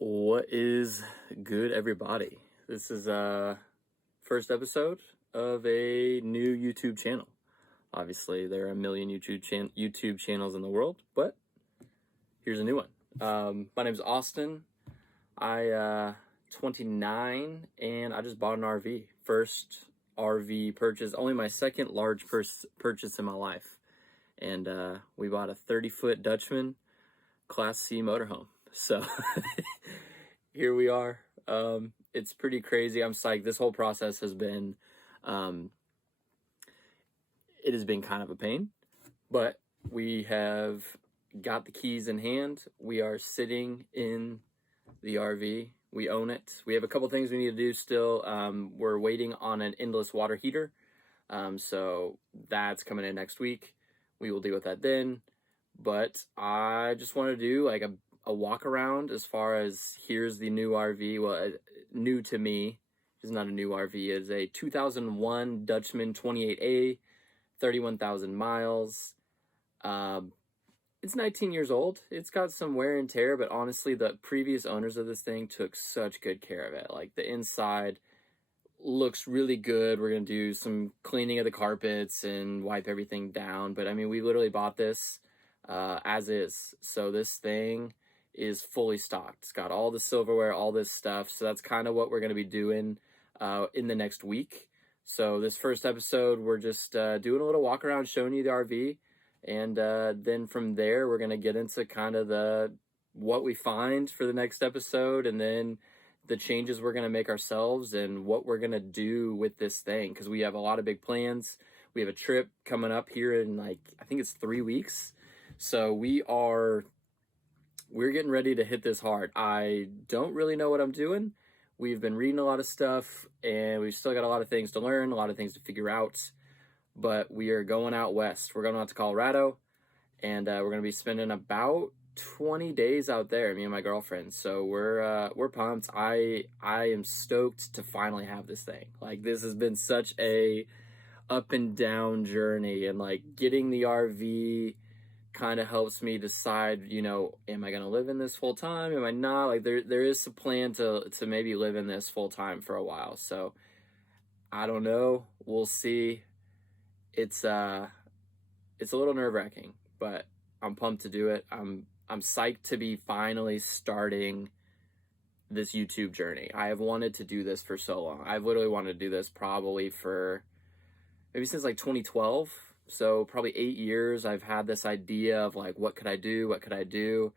What is good, everybody? This is first episode of a new YouTube channel. Obviously, there are a million YouTube channels in the world, but here's a new one. My name's Austin. I 29, and I just bought an RV. First RV purchase, only my second large purchase in my life, and we bought a 30-foot Dutchmen Class C motorhome. So here we are. It's pretty crazy. I'm psyched. This whole process has been, it has been kind of a pain, but we have got the keys in hand. We are sitting in the RV. We own it. We have a couple things we need to do still. We're waiting on an endless water heater. So that's coming in next week. We will deal with that then. But I just want to do like a walk around as far as here's the new RV. Well, new to me. It's not a new RV. It's a 2001 Dutchmen 28A, 31,000 miles. It's 19 years old. It's got some wear and tear, but honestly, the previous owners of this thing took such good care of it. Like, the inside looks really good. We're going to do some cleaning of the carpets and wipe everything down. But I mean, we literally bought this as is. So this thing is fully stocked. It's got all the silverware, all this stuff. So that's kind of what we're going to be doing in the next week. So this first episode, we're just doing a little walk around, showing you the RV. And then from there, we're going to get into kind of what we find for the next episode, and then the changes we're going to make ourselves and what we're going to do with this thing. Because we have a lot of big plans. We have a trip coming up here in I think it's 3 weeks. So we're getting ready to hit this hard. I don't really know what I'm doing. We've been reading a lot of stuff, and we've still got a lot of things to learn, a lot of things to figure out. But we are going out west. We're going out to Colorado, and we're going to be spending about 20 days out there, me and my girlfriend. So we're pumped. I am stoked to finally have this thing. Like, this has been such a up and down journey, and getting the RV kind of helps me decide, am I going to live in this full time? Am I not? There is a plan to maybe live in this full time for a while. So I don't know. We'll see. It's a little nerve-wracking, but I'm pumped to do it. I'm psyched to be finally starting this YouTube journey. I have wanted to do this for so long. I've literally wanted to do this probably for maybe since 2012. So probably 8 years I've had this idea of what could I do?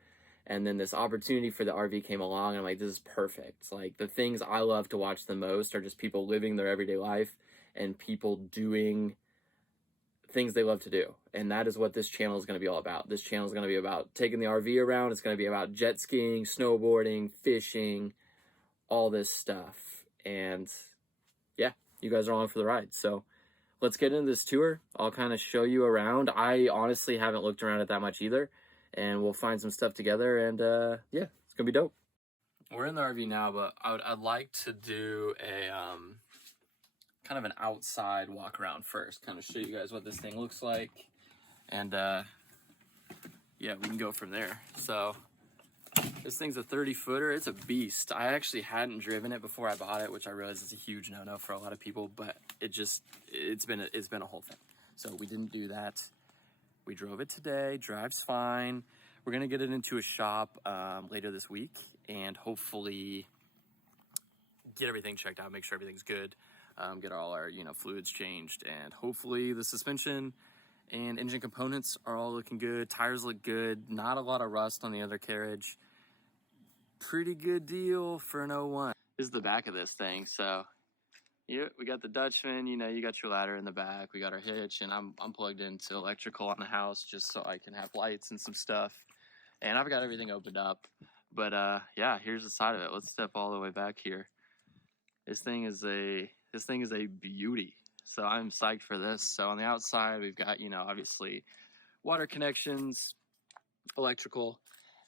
And then this opportunity for the RV came along, and I'm like, this is perfect. The things I love to watch the most are just people living their everyday life and people doing things they love to do. And that is what this channel is going to be all about. This channel is going to be about taking the RV around. It's going to be about jet skiing, snowboarding, fishing, all this stuff. And yeah, you guys are on for the ride. So let's get into this tour. I'll kind of show you around. I honestly haven't looked around it that much either, and we'll find some stuff together, and yeah, it's gonna be dope. We're in the RV now, but I'd like to do a kind of an outside walk around first, kind of show you guys what this thing looks like, and yeah, we can go from there. So this thing's a 30-footer. It's a beast. I actually hadn't driven it before I bought it, which I realize is a huge no-no for a lot of people, but it's been a whole thing. So we didn't do that. We drove it today. Drives fine. We're gonna get it into a shop later this week, and hopefully get everything checked out, make sure everything's good, get all our fluids changed, and hopefully the suspension and engine components are all looking good. Tires look good. Not a lot of rust on the other carriage. Pretty good deal for an 01. This is the back of this thing. So yeah, we got the Dutchman. You got your ladder in the back. We got our hitch, and I'm plugged into electrical on the house just so I can have lights and some stuff. And I've got everything opened up. But yeah, here's the side of it. Let's step all the way back here. This thing is a beauty. So I'm psyched for this. So on the outside, we've got, obviously water connections, electrical,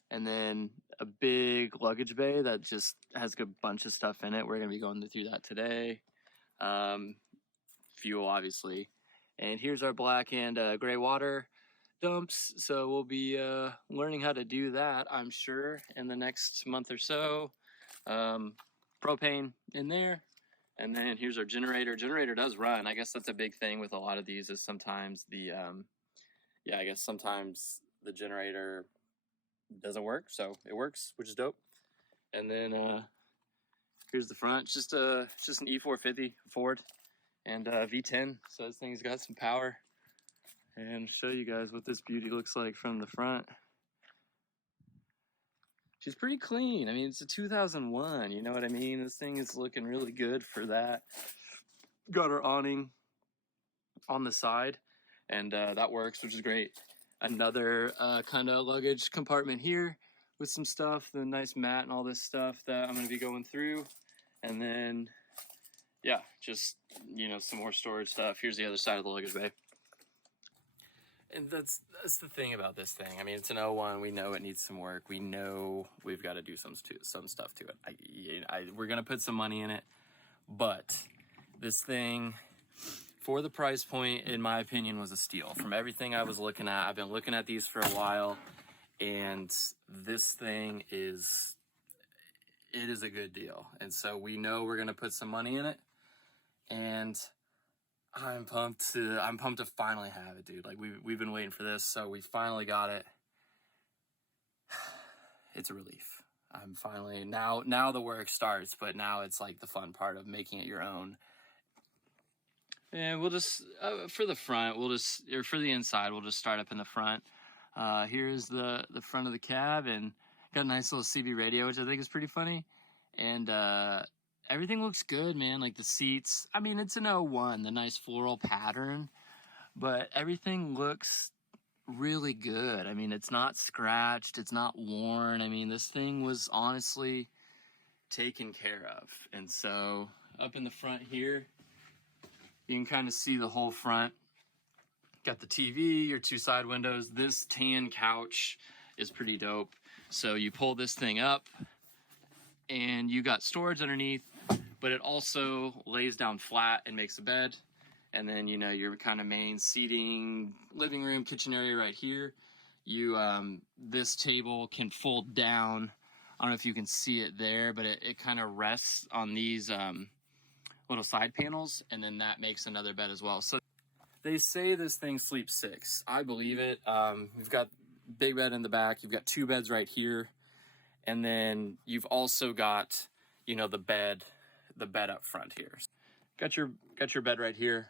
and then a big luggage bay that just has a bunch of stuff in it. We're going to be going through that today. Fuel, obviously. And here's our black and gray water. dumps, so we'll be learning how to do that, I'm sure, in the next month or so. Propane in there, and then here's our generator. Generator does run. I guess that's a big thing with a lot of these, is sometimes the I guess sometimes the generator doesn't work, so it works, which is dope. And then here's the front. It's just an E450 Ford and V10, so this thing's got some power. And show you guys what this beauty looks like from the front. She's pretty clean. I mean, it's a 2001, you know what I mean? This thing is looking really good for that. Got our awning on the side, and that works, which is great. Another kind of luggage compartment here with some stuff, the nice mat and all this stuff that I'm going to be going through. And then, yeah, just, you know, some more storage stuff. Here's the other side of the luggage bay. And that's the thing about this thing. I mean, it's an 01. We know it needs some work. We know we've got to do some stuff to it. We're going to put some money in it. But this thing, for the price point, in my opinion, was a steal. From everything I was looking at, I've been looking at these for a while. And this thing is a good deal. And so we know we're going to put some money in it. And I'm pumped to finally have it, dude. Like, we've been waiting for this, so we finally got it. It's a relief. I'm finally, now the work starts, but now it's like the fun part of making it your own. And we'll just, for the front, or for the inside, we'll just start up in the front. Here's the front of the cab, and got a nice little CB radio, which I think is pretty funny. And, everything looks good, man. Like the seats, I mean, it's an 01, the nice floral pattern, but everything looks really good. I mean, it's not scratched, it's not worn. I mean, this thing was honestly taken care of. And so up in the front here, you can kind of see the whole front. Got the TV, your two side windows. This tan couch is pretty dope. So you pull this thing up and you got storage underneath, but it also lays down flat and makes a bed. And then, you know, your kind of main seating, living room, kitchen area right here. You, this table can fold down. I don't know if you can see it there, but it kind of rests on these little side panels, and then that makes another bed as well. So they say this thing sleeps 6. I believe it. We've got big bed in the back. You've got 2 beds right here. And then you've also got, you know, the bed up front here. Got your bed right here.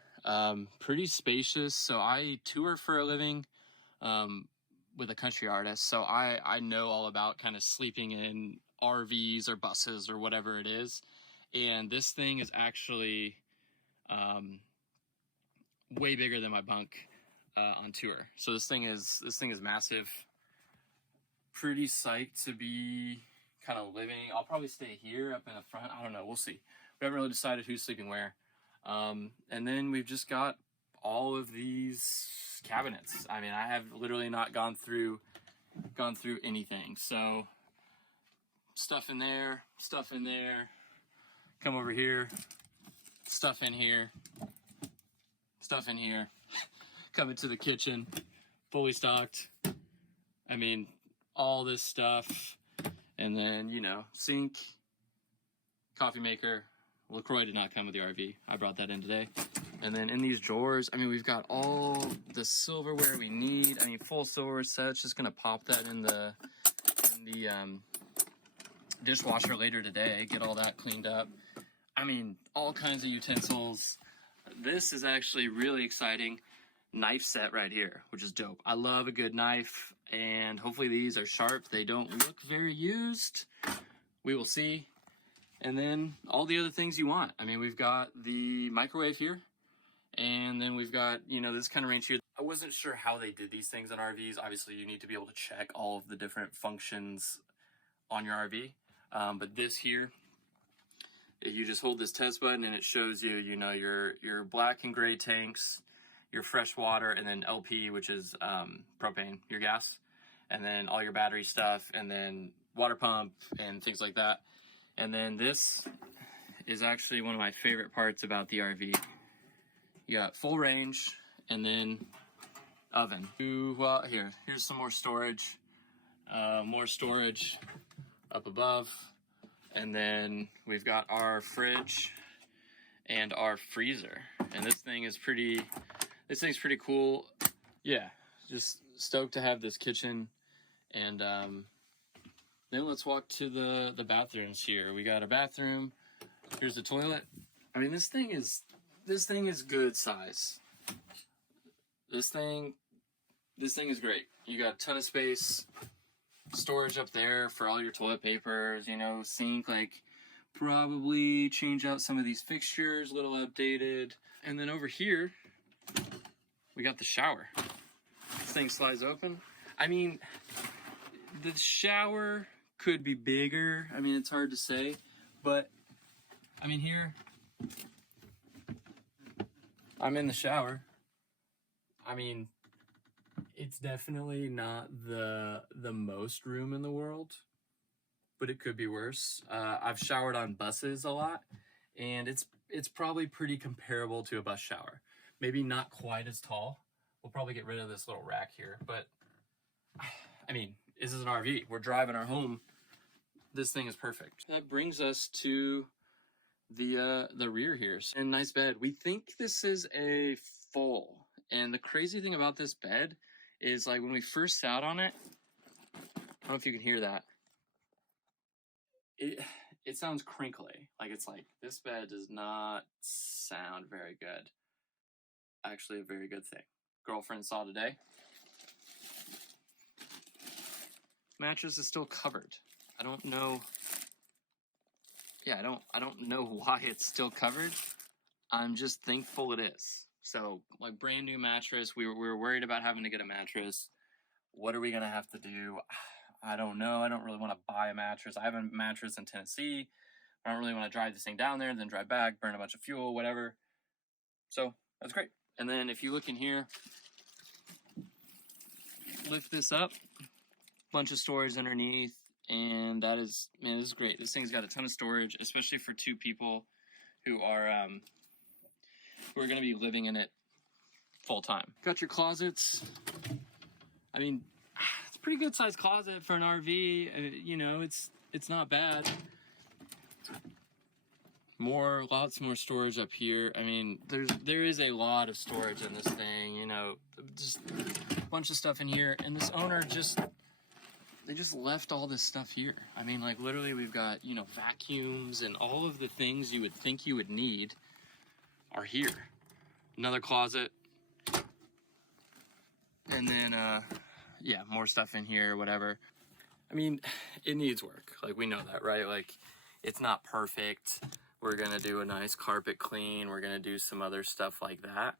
Pretty spacious. So I tour for a living with a country artist. So I know all about kind of sleeping in RVs or buses or whatever it is. And this thing is actually way bigger than my bunk on tour. So this thing is massive. Pretty psyched to be kind of living. I'll probably stay here up in the front. I don't know. We'll see. We haven't really decided who's sleeping where. And then we've just got all of these cabinets. I mean, I have literally not gone through anything. So stuff in there, come over here, stuff in here, coming to the kitchen, fully stocked. I mean, all this stuff. And then, you know, sink, coffee maker. LaCroix did not come with the RV. I brought that in today. And then in these drawers, I mean, we've got all the silverware we need. I mean, full silverware set. Just gonna pop that in the dishwasher later today. Get all that cleaned up. I mean, all kinds of utensils. This is actually really exciting. Knife set right here, which is dope. I love a good knife, and hopefully these are sharp. They don't look very used. We will see. And then all the other things you want. I mean, we've got the microwave here, and then we've got, you know, this kind of range here. I wasn't sure how they did these things on RVs. Obviously, you need to be able to check all of the different functions on your RV. But this here, you just hold this test button and it shows you, you know, your black and gray tanks, your fresh water, and then LP, which is propane, your gas, and then all your battery stuff, and then water pump and things like that. And then this is actually one of my favorite parts about the RV. You got full range, and then oven. Well, here's some more storage. More storage up above. And then we've got our fridge and our freezer. And this thing's pretty cool. Yeah, just stoked to have this kitchen. And then let's walk to the bathrooms here. We got a bathroom. Here's the toilet. I mean, this thing is good size. This thing is great. You got a ton of space, storage up there for all your toilet papers, you know, sink, like probably change out some of these fixtures, a little outdated. And then over here, we got the shower. This thing slides open. I mean, the shower could be bigger. I mean, it's hard to say, but I mean, here, I'm in the shower. I mean, it's definitely not the most room in the world, but it could be worse. I've showered on buses a lot, and it's probably pretty comparable to a bus shower. Maybe not quite as tall. We'll probably get rid of this little rack here, but I mean, this is an RV. We're driving our home. This thing is perfect. That brings us to the rear here. And nice bed. We think this is a full. And the crazy thing about this bed is, like, when we first sat on it, I don't know if you can hear that. It sounds crinkly. Like, it's like, this bed does not sound very good. Actually, a very good thing. Girlfriend saw today. Mattress is still covered. I don't know. Yeah, I don't know why it's still covered. I'm just thankful it is. So, like, brand new mattress. We were worried about having to get a mattress. What are we gonna have to do? I don't know. I don't really want to buy a mattress. I have a mattress in Tennessee. I don't really want to drive this thing down there and then drive back, burn a bunch of fuel, whatever. So that's great. And then if you look in here, lift this up, bunch of storage underneath, and that is, man, this is great. This thing's got a ton of storage, especially for two people who are going to be living in it full time. Got your closets. I mean, it's a pretty good sized closet for an RV. You know, it's not bad. Lots more storage up here. I mean, there is a lot of storage in this thing, you know, just a bunch of stuff in here. And this owner they just left all this stuff here. I mean, like, literally we've got, you know, vacuums and all of the things you would think you would need are here. Another closet. And then, yeah, more stuff in here, whatever. I mean, it needs work. Like, we know that, right? Like, it's not perfect. We're gonna do a nice carpet clean. We're gonna do some other stuff like that.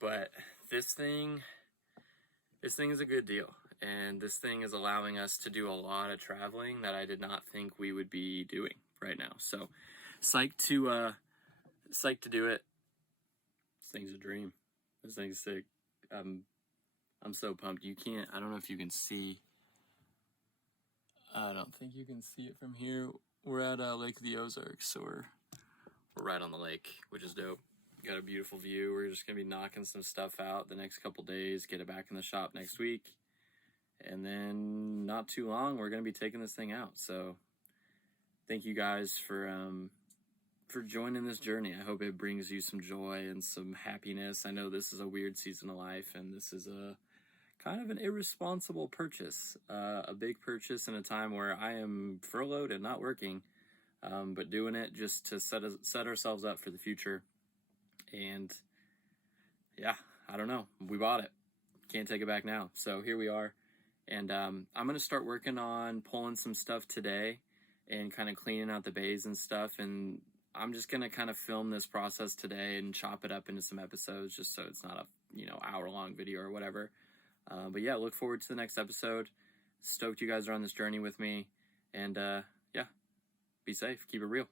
But this thing is a good deal. And this thing is allowing us to do a lot of traveling that I did not think we would be doing right now. So, psyched to do it. This thing's a dream. This thing's sick. I'm so pumped. I don't know if you can see. I don't think you can see it from here. We're at Lake of the Ozarks, so we're right on the lake, which is dope. Got a beautiful view. We're just gonna be knocking some stuff out the next couple days, get it back in the shop next week, and then not too long we're gonna be taking this thing out. So thank you guys for joining this journey. I hope it brings you some joy and some happiness. I know this is a weird season of life, and this is a kind of an irresponsible purchase, a big purchase in a time where I am furloughed and not working, but doing it just to set ourselves up for the future. And yeah, I don't know. We bought it. Can't take it back now. So here we are. And I'm going to start working on pulling some stuff today and kind of cleaning out the bays and stuff. And I'm just going to kind of film this process today and chop it up into some episodes just so it's not a, hour-long video or whatever. But yeah, look forward to the next episode. Stoked you guys are on this journey with me. And yeah, be safe. Keep it real.